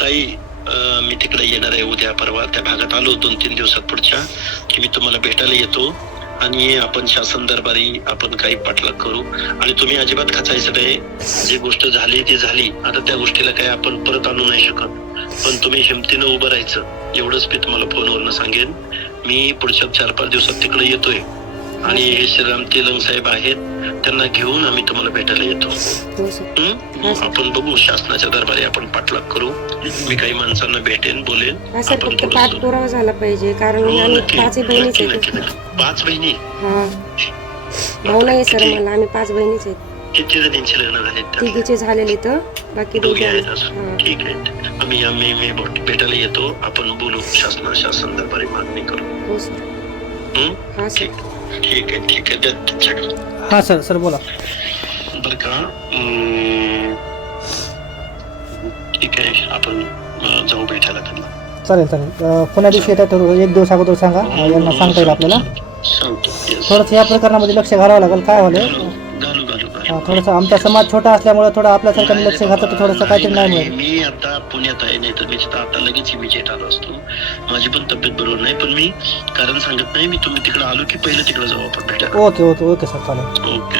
ताई मी तिकडे येणार आहे. उद्या परवा त्या भागात आलो दोन तीन दिवसात पुढच्या की मी तुम्हाला भेटायला येतो. आणि आपण शासन दरबारी आपण काही पाठलाग करू. आणि तुम्ही अजिबात खचायचं नाही. जी गोष्ट झाली ती झाली. आता त्या गोष्टीला काही आपण परत आणू नाही शकत. पण तुम्ही हिमतीनं उभं राहायचं. एवढंच मी तुम्हाला फोनवरनं सांगेन. मी पुढच्या चार पाच दिवसात तिकडे येतोय. आणि श्रीराम तेलंग साहेब आहेत त्यांना घेऊन आम्ही तुम्हाला भेटायला येतो. हो. आपण बघू शासनाच्या दरबारी आपण पाठलाग करू. मी काही माणसांना भेटेन बोलेन. आपण पाठपुरावा झाला पाहिजे कारण हो, पाच बहिणीच आहेत. पाच बहिणी? हा. भाऊ नाही सर मला आम्ही पाच बहिणीच आहेत. किती जणींचे लग्न झाले तिघीचे झालेले तर बाकी दोघे आहेत. ठीक आहे. आम्ही आम्ही मी भेट- भेटायला येतो. आपण बोलू शासना शासन दरबारी मागणी करू. हो सर? हा? सर. ठीक आहे ठीक आहे. हां सर सर बोला. बरं का अं, ठीक आहे आपण अं, जाऊ भेटायला त्यांना. चालेल चालेल. अं, पुण्या दिवशी येतात तर एक दिवस अगोदर सांगा अं, यांना सांगता येईल आपल्याला. सांगतो. yes. थोडंसं या प्रकरणामध्ये लक्ष घालावं लागेल काय घालू थोडंसं आमचा समाज छोटा असल्यामुळे थोडं आपल्यासारख्याने लक्ष घातलं तर थोडंसं काहीतरी नाही मिळेल मी आता पुण्यात आहे नाही तर मी आता लगेच इमिजिएट आलो असतो. माझी पण तब्येत बरोबर नाही पण मी कारण सांगत नाही मी तुम्ही तिकडे आलो की पहिले तिकडे जाऊ आपण ओके ओके ओके सर चालेल. ओके.